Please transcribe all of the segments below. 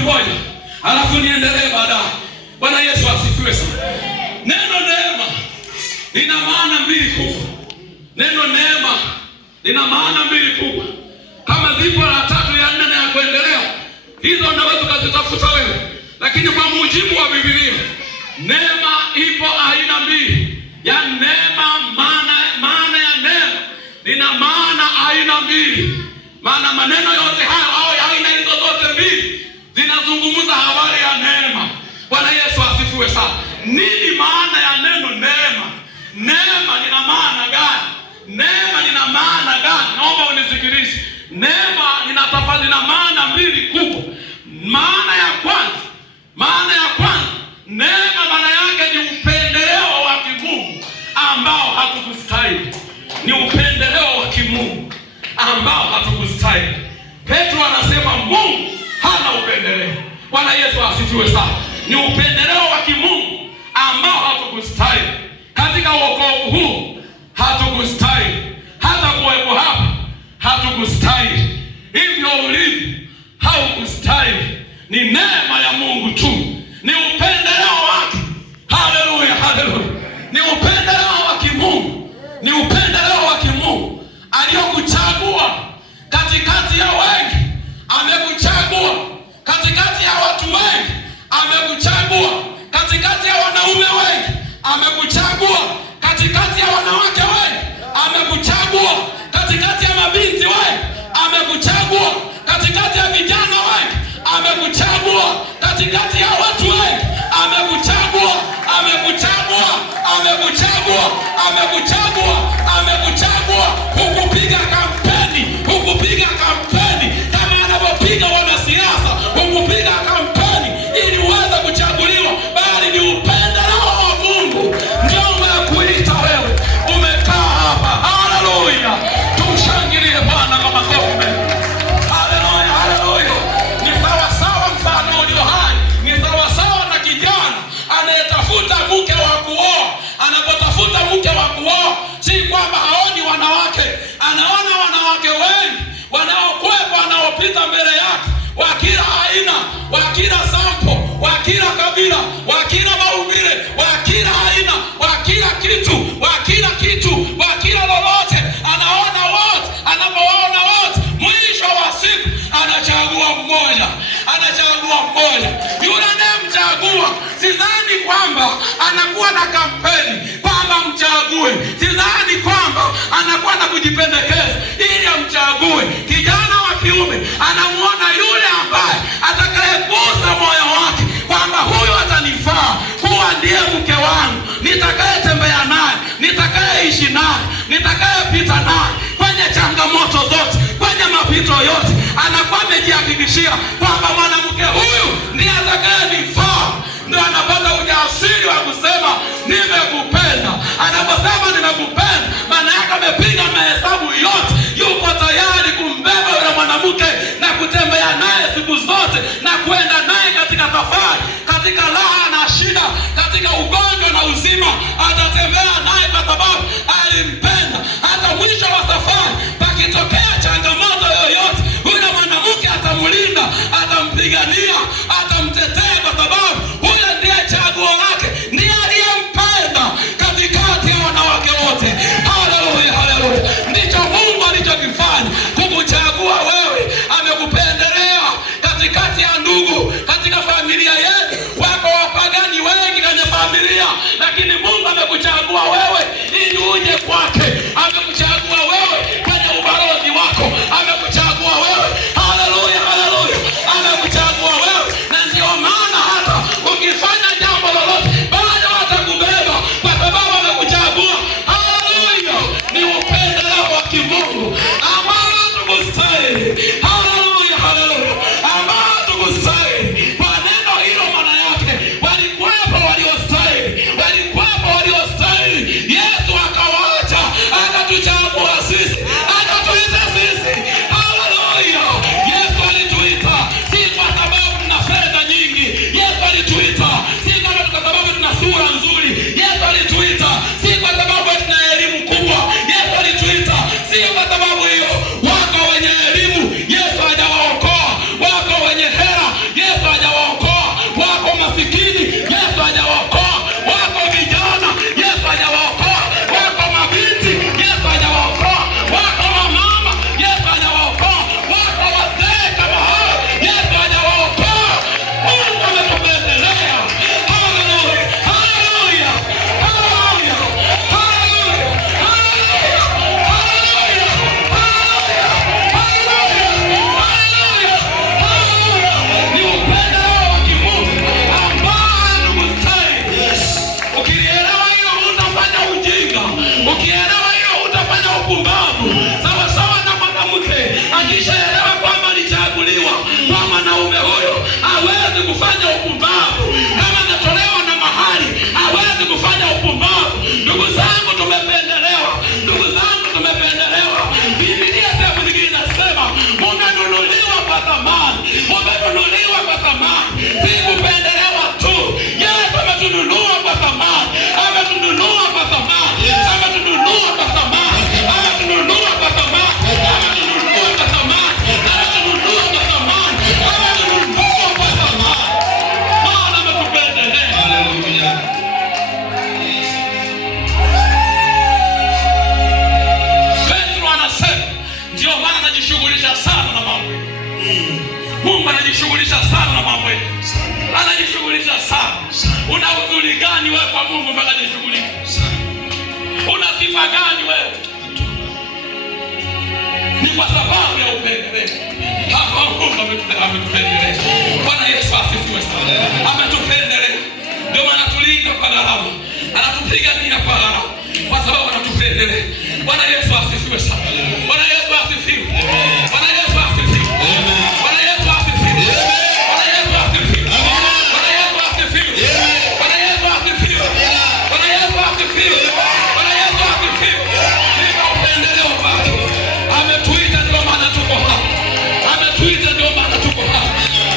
mmoja, alafu niendelee baadaye. Bwana Yesu asifiwe sana. Neno neema lina maana mbili kubwa. Neno neema lina maana mbili kubwa. Kama zipo la tatu, ya nne na ya kuendelea, hizo unaweza kuzitafuta wewe. Lakini kwa mujibu wa Biblia, neema ipo aina mbili. Ya neema, maana ya neema lina maana aina mbili. Maana maneno yote haya au aina hizo zote mbili zinazungumza habari ya neema. Bwana Yesu asifiwe sana. Nini maana ya neno neema? Neema lina maana gani? Neema lina maana gani? Naomba unisikilize. Neema lina maana mbili kubwa. Maana ya kwanza, neema maana yake ni upendeleo wa kimungu ambao hatukustahili. Ni upendeleo wa kimungu ambao hatukustahili. Petro anasema Mungu hana upendeleo. Bwana Yesu asifiwe sana. Ni upendeleo wa kimungu ambao hatukustahili. Katika wokovu huu hatukustahili. Hata kuwepo hapa hatukustahili. Hivyo ulivyo haukustahili. Ni neema ya Mungu tu. Ni upendeleo wake. Haleluya, haleluya. Ni upendeleo wa kimungu. Ni upendeleo wa kimungu aliyokuchagua katikati ya wengi. Amekuchagua katikati ya watu wengi. Amekuchagua katikati ya wanaume wengi. Amekuchagua katikati ya wanawake wengi. Amekuchagua katikati ya mabinti wengi. Amekuchagua katikati ya vijana wengi. Amekuchagua katikati ya watu wengi. Amekuchagua, amekuchagua, amekuchagua, amekuchagua, amekuchagua. Hukupiga kampeni, hukupiga kampeni kama anavyopiga wanasiasa. Hukupiga kampeni ili uweze kuchaguliwa, bali ni upendeleo wa Mungu ndio umekuita wewe. Umekaa hapa. Haleluya. Tumshangilie Bwana kwa makofi mengi. Haleluya, haleluya. Ni sawa sawa mfano ulio hai. Ni sawa sawa na kijana anayetafuta mke wa kuoa. Anapotafuta mke wa kuoa, si kwamba haoni wanawake. Anaona wanawake wengi wanaokwepa, wanaopita mbele yake, wa kila aina, wa kila sampo, wa kila kabila, wa kila maumbile, wa kila aina, wa kila kitu, wa kila kitu, wa kila lolote. Anaona wote. Anapowaona wote, mwisho wa siku anachagua mmoja. Anachagua mmoja. Yule anayemchagua, sidhani kwamba anakuwa na kampeni kwamba mchague. Sidhani kwamba anakuwa na kujipendekeza ili amchague. Kijana wa kiume anamuona yule ambaye atakayegusa moyo wake kwamba huyu atanifaa kuwa ndiye mke wangu, nitakayetembea naye, nitakayeishi naye, nitakayepita naye kwenye changamoto zote, kwenye mapito yote. Anakuwa amejihakikishia kwamba mwanamke huyu ndiye atakayenifaa. Ndio anapata ujasiri wa kusema nimekupenda. Anaposema nimekupenda, maana yake amepiga mahesabu yote. Yuko tayari kumbeba yule mwanamke na kutembea naye siku zote na kwenda naye katika safari, katika raha na shida, katika ugonjwa na uzima. Atatembea naye kwa sababu alimpenda. Hata mwisho wa safari, pakitokea changamoto yoyote, yule mwanamke atamlinda, atampigania, atamtetea, kwa sababu huyo ndiye chaguo lake, ndiye aliyempenda katikati ya wanawake wote. Haleluya, haleluya. Ndicho Mungu alichokifanya, kukuchagua wewe. Amekupendelea katikati ya ndugu, katika familia yetu. Wako wapagani wengi kwenye familia, lakini Mungu amekuchagua wewe ili uje kwake. Amekuchagua wewe kwenye ubalozi akishaelewa kwamba alichaguliwa kwa mwanaume huyo, hawezi kufanya upumbavu. Kama anatolewa na mahali, hawezi kufanya upumbavu. Ndugu zangu, tumependelewa. Ndugu zangu, tumependelewa. Biblia sehemu nyingine inasema mumenunuliwa kwa thamani. Mumenunuliwa kwa thamani. Si kupendelewa tu. Yesu ametununua kwa thamani. Ametununua kwa thamani. Ametununua kwa thamani. Ametununua kwa thamani. Ametununua kwa thamani. Ametununua kwa thamani. Ametununua kwa thamani. Maana ametupendelea. Haleluya. Petro anasema ndio maana anajishughulisha sana na mambo. Mungu anajishughulisha sana na mambo. Anajishughulisha sana. Una uzuri gani wewe kwa Mungu mpaka anajishughulisha? Una sifa gani wewe? Ni kwa sababu ya upendeleo. Hapa Mungu ametupendelea. Bwana Yesu asifiwe sana. Ametupendelea. Ndio maana tulinda kwa gharama. Anatupigania kwa gharama. Kwa sababu anatupendelea. Bwana Yesu asifiwe sana. Bwana Yesu asifiwe. Bwana Yesu asifiwe. Bwana Yesu asifiwe. Bwana Yesu asifiwe. Bwana Yesu asifiwe. Bwana Yesu asifiwe. Bwana Yesu asifiwe. Bwana Yesu asifiwe. Ni upendeleo wake. Ametuita ndio maana tuko hapa. Ametuita ndio maana tuko hapa.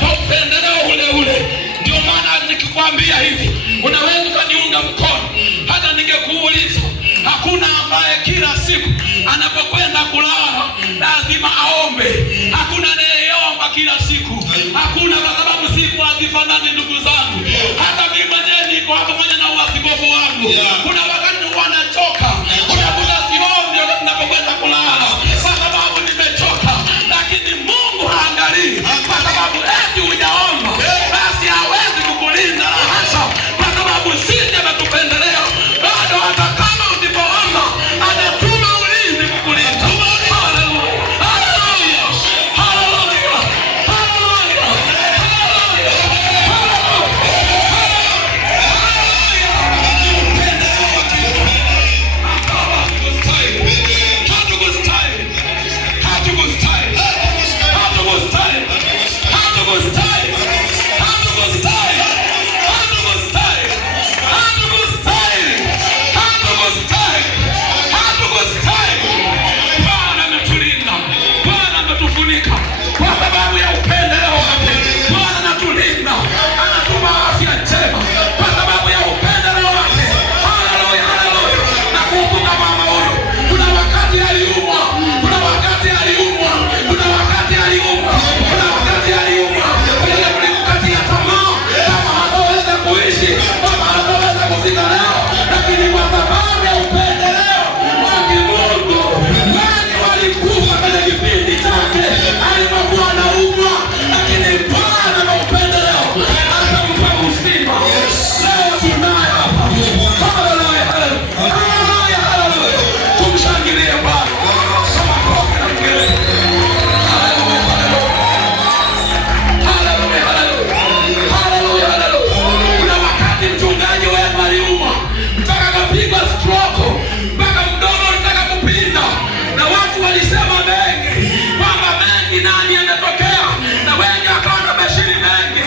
Kwa upendeleo ule ule. Ndio maana nikikwambia hivi, unaweza kuniunga mkono. Hata ningekuuliza, hakuna ambaye kila siku anapokwenda kulala lazima aombe. Hakuna anayeomba kila siku. Hakuna, kwa sababu siku hazifanani ndugu zangu. Hata mimi mwenyewe niko hapo pamoja na uaskofu wangu. Kuna wakati wanachoka. Unakuta siombi wakati ninapokwenda kulala kwa sababu nimechoka. Lakini Mungu haangalii kwa sababu eti hujaomba basi hawezi kukulinda. La hasha, kwa sababu sisi ametupendelea. Bado hata kama usipoomba anatuma ulinzi kukulinda. Haleluya. Haleluya. Haleluya. Haleluya. Bwana ametulinda. Bwana ametufunika kwa sababu ya upendeleo wake. Bwana anatulinda, anatupa afya njema kwa sababu ya upendeleo wake. Haleluya, haleluya. Nakumbuka mama huyo, kuna wakati aliumwa, kuna wakati aliumwa, kuna wakati aliumwa, kuna wakati aliumwa. Ile kulimkatia tamaa kama hataweza kuishi, kama hataweza kufika leo, lakini kwa sababu ya upendeleo wake Mungu, wengi walikufa kwenye kipindi chake alipokuwa anaumwa, lakini Bwana na upendeleo akampa uzima. Leo tunaye hapa. Haleluya, haleluya, haleluya. Tumshangilie Bwana kwa makofi na vigelegele. Haleluya, haleluya. Haleluya, haleluya. Haleluya, haleluya. Kuna wakati mchungaji wetu aliumwa mpaka akapigwa stroke, mpaka mdomo ulitaka kupinda, na watu walisema mengi kwamba mengi nani ametokea, na wengi wakawa na bashiri mengi.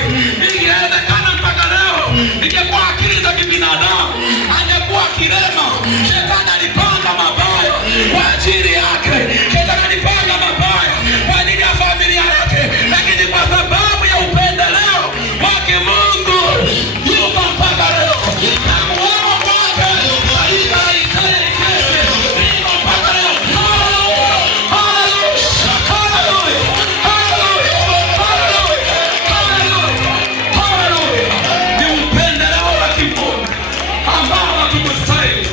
Ingewezekana mpaka leo ingekuwa akili za kibinadamu, angekuwa kilema. Shetani alipanga mabaya kwa ajili yake. Shetani alipanga mabaya kwa ajili ya familia yake, lakini kwa sababu ya upendeleo wake Mungu yuko mpaka leo. Na kuoa kwake haitaiteli kesi. Yuko mpaka leo. Haleluya, haleluya, haleluya, haleluya, haleluya, haleluya. Ni upendeleo wa kimungu ambao hatukustahili.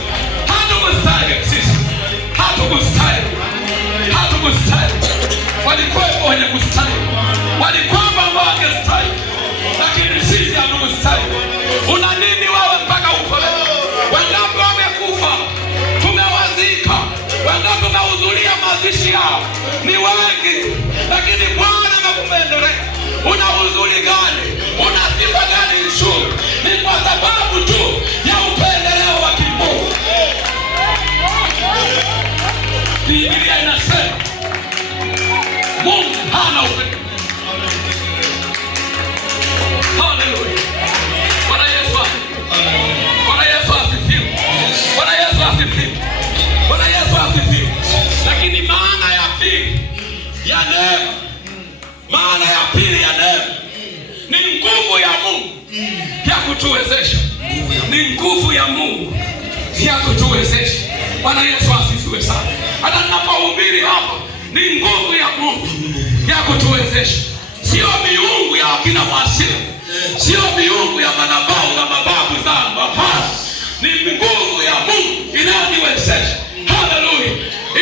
Hatukustahili sisi. Hatukustahili. Hatukustahili. Walikuwepo wenye kustahili. Walikuwepo ambao wangestahili. Lakini sisi hatukustahili. Una nini wewe mpaka uko leo? Wangapi wamekufa? Tumewazika. Wangapi wamehudhuria mazishi yao? Ni wengi. Lakini Bwana amekupendelea. Una uzuri gani? Una sifa gani nzuri? Ni kwa sababu tu ya upendeleo wa kimungu. Biblia inasema Mungu hana upendo. Haleluya. Bwana Yesu asifiwe. Bwana Yesu asifiwe. Bwana Yesu asifiwe. Bwana Yesu asifiwe. Lakini maana ya pili ya neema, maana ya pili ya neema ni nguvu ya Mungu ya kutuwezesha. Ni nguvu ya Mungu ya kutuwezesha. Bwana Yesu asifiwe sana. Hata ninapohubiri hapa, ni nguvu ya Mungu ya kutuwezesha. Sio miungu ya akina Mwasira, sio miungu ya madhabahu na mababu zangu. Hapana, ni nguvu ya Mungu inayoniwezesha. Haleluya,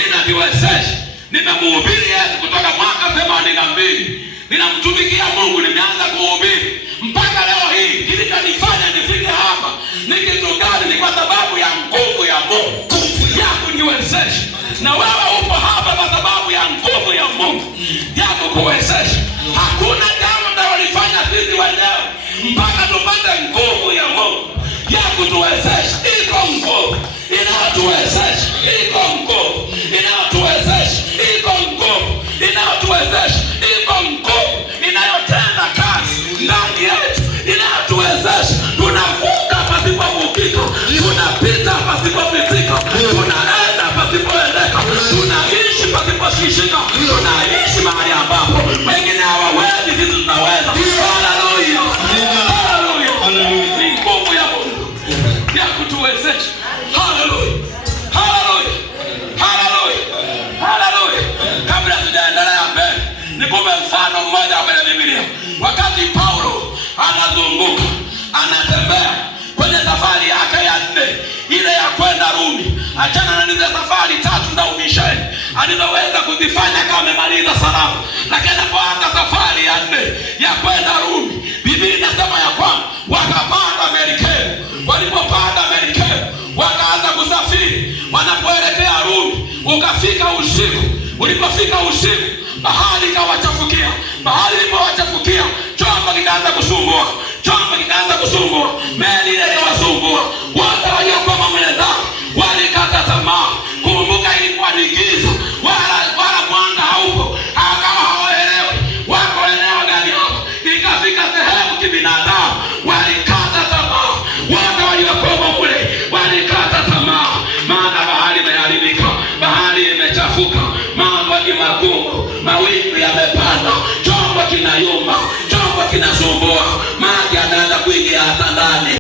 inaniwezesha. Nimemhubiri Yesu kutoka mwaka 82. Ninamtumikia Mungu, nimeanza kuhubiri mpaka leo hii. Kilichonifanya nifike hapa ni kitu gani? Ni kwa sababu ya nguvu ya Mungu ya kuniwezesha. Na wewe upo hapa kwa sababu ya nguvu ya Mungu ya kukuwezesha. Hakuna jambo tunalolifanya sisi wenyewe mpaka tupate nguvu ya Mungu ya kutuwezesha. Iko nguvu inayotuwezesha, iko nguvu inayotuwezesha, iko nguvu inayotuwezesha, iko nguvu inayotenda kazi ndani yetu inayotuwezesha. Tunavuka pasipovukika, tunapita pasipopitika, tunaenda pasipoendeka, tunaishi pasiposhishika, tunaishi mahali ambapo wengine hawawezi, sisi tunaweza. Haleluya, haleluya. Ni nguvu ya Mungu ya kutuwezesha. Haleluya, haleluya, haleluya, haleluya. Kabla sijaendelea mbele, nikupe mfano mmoja kwenye Biblia. Wakati Paulo anazunguka, anatembea kwenye safari yake ya 4, ile ya kwenda Rumi, achana na zile safari 3 za umisheni alizoweza kuzifanya kama amemaliza salama, lakini anapoanza safari ya 4 ya kwenda Rumi, Biblia inasema ya kwamba wakapanda merikebu. Walipopanda merikebu, wakaanza kusafiri. Wanapoelekea Rumi, ukafika usiku. Ulipofika usiku, bahari ikawachafukia. Bahari ilipowachafukia, chombo kikaanza kusumbua. Chombo kikaanza kusumbua, meli ile ikawasumbua. Wote waliokuwa mle ndani walikata tamaa. Kumbuka ilikuwa ni giza, wala mwanga haupo. Kama hawaelewi wako eneo gani hapo. Ikafika sehemu kibinadamu walikata tamaa. Wote waliokuwa mle walikata tamaa, maana bahari imeharibika, bahari imechafuka, mambo ni magumu, mawimbi yamepanda, chombo kinayumba, chombo kinasumbua, maji yanaanza kuingia hata ndani.